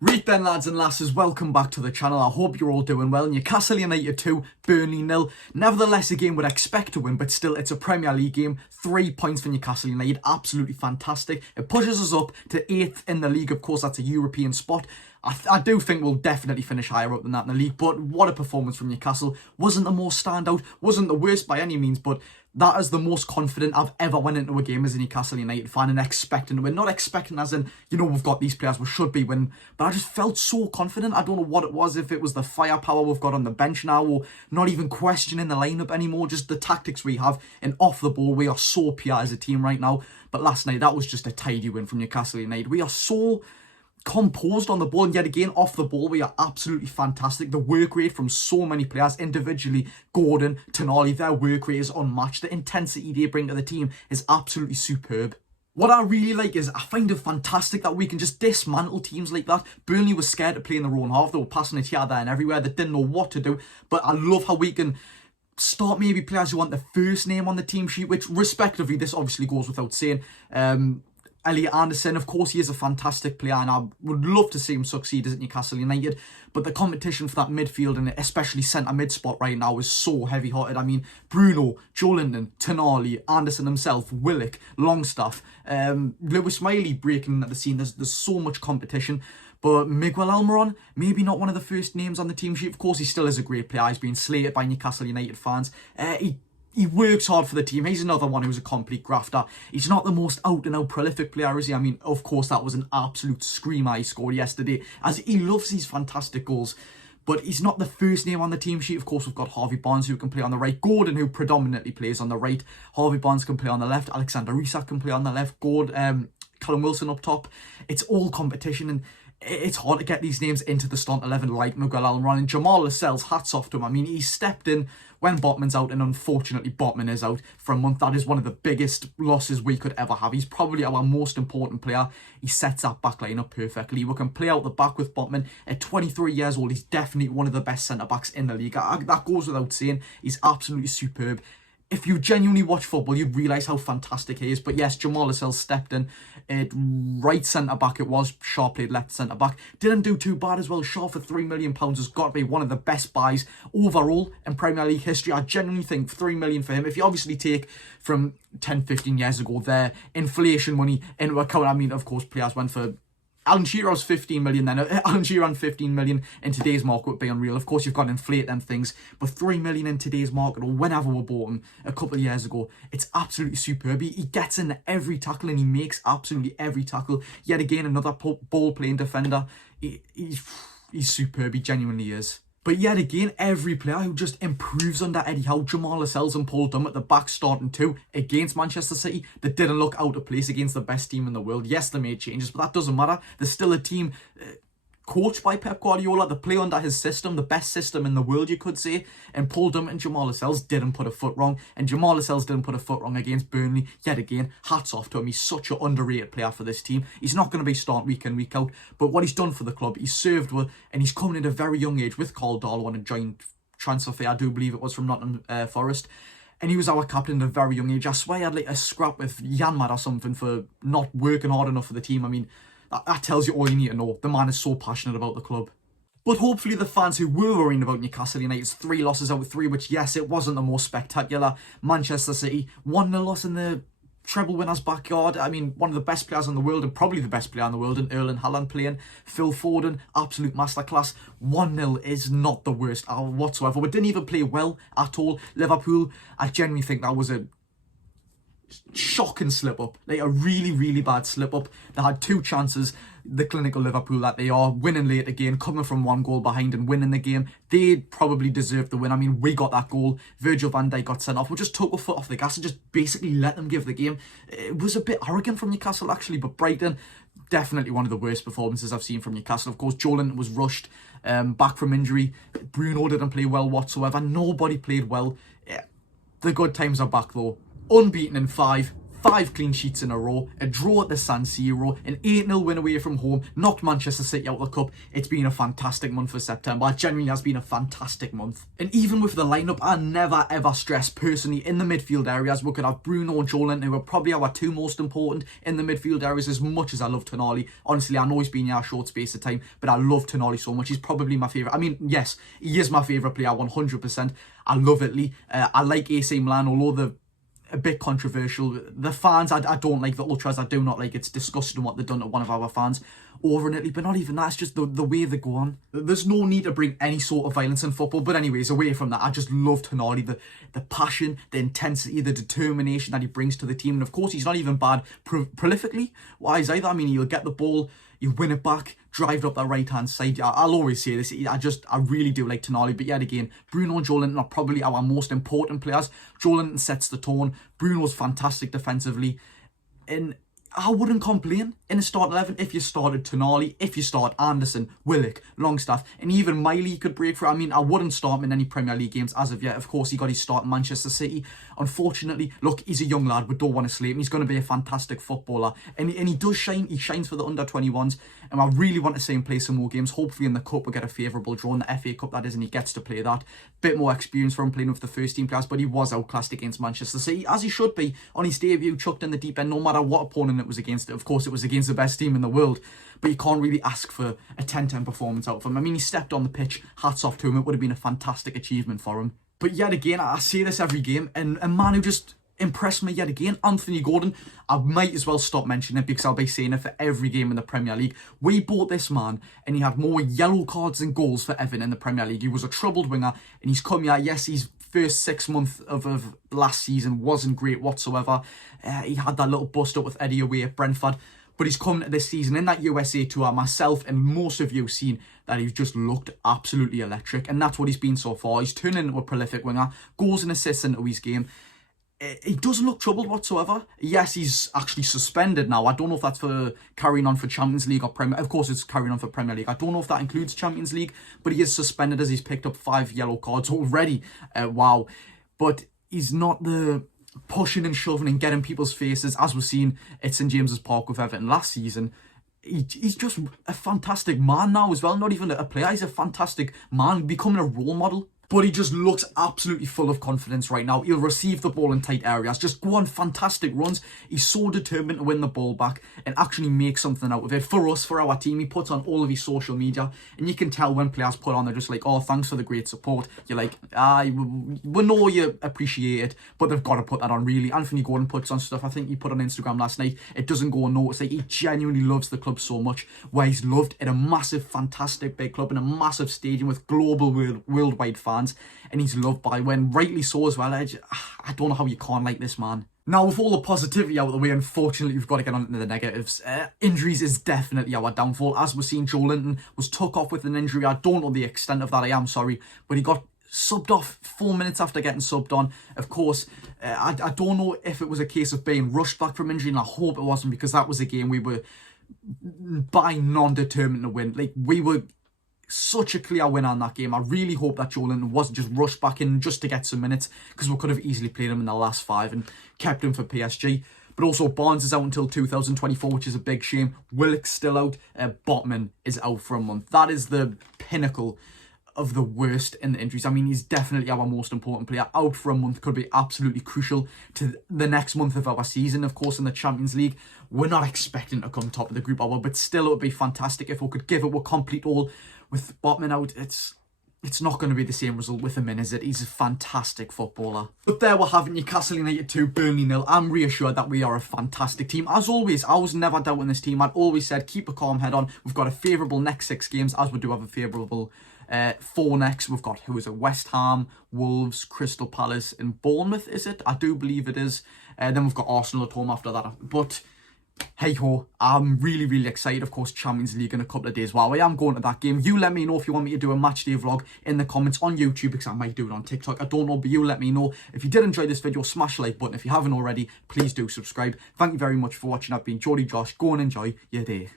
Right then, lads and lasses, welcome back to the channel. I hope you're all doing well. Newcastle United 2, Burnley 0. Nevertheless, a game we'd expect to win, but still, it's a Premier League game. 3 points for Newcastle United, absolutely fantastic. It pushes us up to 8th in the league. Of course, that's a European spot. I do think we'll definitely finish higher up than that in the league, but what a performance from Newcastle. Wasn't the most standout, wasn't the worst by any means, but that is the most confident I've ever went into a game as a Newcastle United fan and expecting to win. Not expecting as in, we've got these players, we should be winning, but I just felt so confident. I don't know what it was, if it was the firepower we've got on the bench now, or not even questioning the lineup anymore, just the tactics we have, and off the ball, we are so pure as a team right now. But last night, that was just a tidy win from Newcastle United. We are so composed on the ball, and yet again off the ball we are absolutely fantastic. The work rate from so many players individually, Gordon, Tonali, their work rate is unmatched. The intensity they bring to the team is absolutely superb. What I really like is I find it fantastic that we can just dismantle teams like that. Burnley was scared to play in their own half. They were passing it here, there and everywhere. They didn't know what to do, but I love how we can start maybe players who want the first name on the team sheet, which respectively, this obviously goes without saying, Elliot Anderson. Of course, he is a fantastic player and I would love to see him succeed as at Newcastle United, but the competition for that midfield and especially centre mid spot right now is so heavy hearted. I mean, Bruno, Joe Linton, Tonali, Anderson himself, Willock, Longstaff, Lewis Miley breaking into the scene. There's so much competition. But Miguel Almiron, maybe not one of the first names on the team sheet. Of course, he still is a great player. He's been slated by Newcastle United fans. He works hard for the team. He's another one who's a complete grafter. He's not the most out-and-out prolific player, is he? I mean, of course, that was an absolute screamer he scored yesterday, as he loves these fantastic goals. But he's not the first name on the team sheet. Of course, we've got Harvey Barnes, who can play on the right. Gordon, who predominantly plays on the right. Harvey Barnes can play on the left. Alexander Isak can play on the left. Callum Wilson up top. It's all competition, and it's hard to get these names into the start 11 like Miguel Almiron. And Jamal Lascelles, hats off to him. I mean, he stepped in when Botman's out, and unfortunately Botman is out for a month. That is one of the biggest losses we could ever have. He's probably our most important player. He sets that back line up perfectly. We can play out the back with Botman. At 23 years old, he's definitely one of the best centre-backs in the league. That goes without saying. He's absolutely superb. If you genuinely watch football, you'd realise how fantastic he is. But yes, Jamal Lascelles stepped in at right centre-back. It was Shaw played left centre-back. Didn't do too bad as well. Shaw for £3 million has got to be one of the best buys overall in Premier League history. I genuinely think £3 million for him. If you obviously take from 10, 15 years ago their inflation money into account, I mean, of course, players went for... Alan Shearer's 15 million then. Alan Shearer and 15 million in today's market would be unreal. Of course, you've got to inflate them things, but 3 million in today's market, or whenever we bought him a couple of years ago, it's absolutely superb. He gets in every tackle and he makes absolutely every tackle. Yet again, another ball-playing defender. He's superb. He genuinely is. But yet again, every player who just improves under Eddie Howe, Jamal Lascelles and Paul Dunn at the back starting two against Manchester City, that didn't look out of place against the best team in the world. Yes, they made changes, but that doesn't matter. There's still a team coached by Pep Guardiola. They play under his system, the best system in the world, you could say. And Paul Dunn and Jamal Lascelles didn't put a foot wrong. And Jamal Lascelles didn't put a foot wrong against Burnley. Yet again, hats off to him. He's such an underrated player for this team. He's not going to be starting week in, week out. But what he's done for the club, he's served well. And he's coming at a very young age with Carl Darlow on a joint transfer fee. I do believe it was from Nottingham Forest. And he was our captain at a very young age. I swear he had like a scrap with Yanmar or something for not working hard enough for the team. I mean, that tells you all you need to know. The man is so passionate about the club. But hopefully the fans who were worrying about Newcastle United's 3 losses out of 3, which yes, it wasn't the most spectacular. Manchester City, 1-0 loss in the treble winner's backyard. I mean, one of the best players in the world, and probably the best player in the world, in Erling Haaland playing. Phil Foden, absolute masterclass. 1-0 is not the worst whatsoever. We didn't even play well at all. Liverpool, I genuinely think that was a shocking slip up, like a really, really bad slip up. They had 2 chances, the clinical Liverpool that they are, winning late again, coming from 1 goal behind and winning the game. They probably deserved the win. I mean, we got that goal, Virgil van Dijk got sent off. We just took a foot off the gas and just basically let them give the game. It was a bit arrogant from Newcastle actually, but Brighton, definitely one of the worst performances I've seen from Newcastle. Of course, Joe Linton was rushed back from injury. Bruno didn't play well whatsoever. Nobody played well. The good times are back though. Unbeaten in 5 5 clean sheets in a row, a draw at the San Siro, an 8-0 win away from home, knocked Manchester City out of the cup. It's been a fantastic month for September. It genuinely has been a fantastic month. And even with the lineup, I never ever stress personally in the midfield areas. We could have Bruno and Joelinton, who are probably our 2 most important in the midfield areas, as much as I love Tonali. Honestly, I know he's been here a short space of time, but I love Tonali so much. He's probably my favourite. I mean, yes, he is my favourite player, 100%. I love Italy. I like AC Milan, although they're a bit controversial. The fans, I don't like the ultras. I do not like. It's disgusting what they've done to one of our fans over in Italy, but not even that. It's just the way they go on. There's no need to bring any sort of violence in football. But anyways, away from that, I just love Tonali, the passion, the intensity, the determination that he brings to the team. And of course, he's not even bad prolifically wise either. I mean, he'll get the ball, you win it back, drive it up that right-hand side. I'll always say this. I really do like Tonali. But yet again, Bruno and Joelinton are probably our most important players. Joelinton sets the tone. Bruno's fantastic defensively. And I wouldn't complain in a start 11 if you started Tonali, if you start Anderson, Willock, Longstaff, and even Miley could break through. I mean, I wouldn't start him in any Premier League games as of yet. Of course, he got his start in Manchester City. Unfortunately, look, he's a young lad. We don't want to slate him. He's going to be a fantastic footballer. And he does shine. He shines for the under-21s. And I really want to see him play some more games. Hopefully in the Cup we'll get a favourable draw in the FA Cup, that is, and he gets to play that. Bit more experience for him playing with the first team players, but he was outclassed against Manchester City, as he should be. On his debut, chucked in the deep end, no matter what opponent it was against. Of course, it was against the best team in the world, but you can't really ask for a 10-10 performance out of him. I mean, he stepped on the pitch, hats off to him. It would have been a fantastic achievement for him. But yet again, I say this every game, and a man who just impressed me yet again, Anthony Gordon. I might as well stop mentioning it because I'll be saying it for every game in the Premier League. We bought this man and he had more yellow cards than goals for Everton in the Premier League. He was a troubled winger and he's come here. Yes, his first 6 months of last season wasn't great whatsoever. He had that little bust up with Eddie away at Brentford. But he's come to this season in that USA tour. Myself and most of you have seen that he's just looked absolutely electric. And that's what he's been so far. He's turned into a prolific winger. Goals and assists into his game. He doesn't look troubled whatsoever. Yes, he's actually suspended now. I don't know if that's for carrying on for Champions League or Premier. Of course, it's carrying on for Premier League. I don't know if that includes Champions League, but he is suspended as he's picked up 5 yellow cards already. Wow. But he's not the pushing and shoving and getting people's faces as we've seen at St James's Park with Everton last season. He's just a fantastic man now as well. Not even a player. He's a fantastic man, becoming a role model. But he just looks absolutely full of confidence right now. He'll receive the ball in tight areas, just go on fantastic runs. He's so determined to win the ball back and actually make something out of it. For us, for our team, he puts on all of his social media. And you can tell when players put on, they're just like, oh, thanks for the great support. You're like, we know you appreciate it, but they've got to put that on, really. Anthony Gordon puts on stuff, I think he put on Instagram last night. It doesn't go unnoticed. Like, he genuinely loves the club so much, where he's loved in a massive, fantastic big club in a massive stadium with global, worldwide fans. And he's loved by, when rightly so as well. I don't know how you can't like this man. Now, with all the positivity out of the way, unfortunately, we've got to get on to the negatives. Injuries is definitely our downfall. As we're seeing, Joelinton was took off with an injury. I don't know the extent of that, I am sorry. But he got subbed off 4 minutes after getting subbed on. Of course, I don't know if it was a case of being rushed back from injury, and I hope it wasn't, because that was a game we were by none determined to win. Like, we were such a clear win on that game. I really hope that Joelinton wasn't just rushed back in just to get some minutes, because we could have easily played him in the last 5 and kept him for PSG. But also, Barnes is out until 2024, which is a big shame. Willock's still out. Botman is out for a month. That is the pinnacle of the worst in the injuries. I mean, he's definitely our most important player. Out for a month could be absolutely crucial to the next month of our season. Of course, in the Champions League, we're not expecting to come top of the group hour, but still it would be fantastic if we could give it a complete all. With Botman out, it's not going to be the same result with him in, is it? He's a fantastic footballer. But there we're having Newcastle United 2, Burnley 0. I'm reassured that we are a fantastic team. As always, I was never doubting this team. I'd always said, keep a calm head on. We've got a favourable next 6 games, as we do have a favourable 4 next. We've got, who is it? West Ham, Wolves, Crystal Palace and Bournemouth, is it? I do believe it is. Then we've got Arsenal at home after that. But hey ho, I'm really excited. Of course, Champions League in a couple of days. While I am going to that game, you let me know if you want me to do a match day vlog in the comments on YouTube, because I might do it on TikTok. I don't know, but you let me know. If you did enjoy this video, smash the like button. If you haven't already, please do subscribe. Thank you very much for watching. I've been Jody Josh. Go and enjoy your day.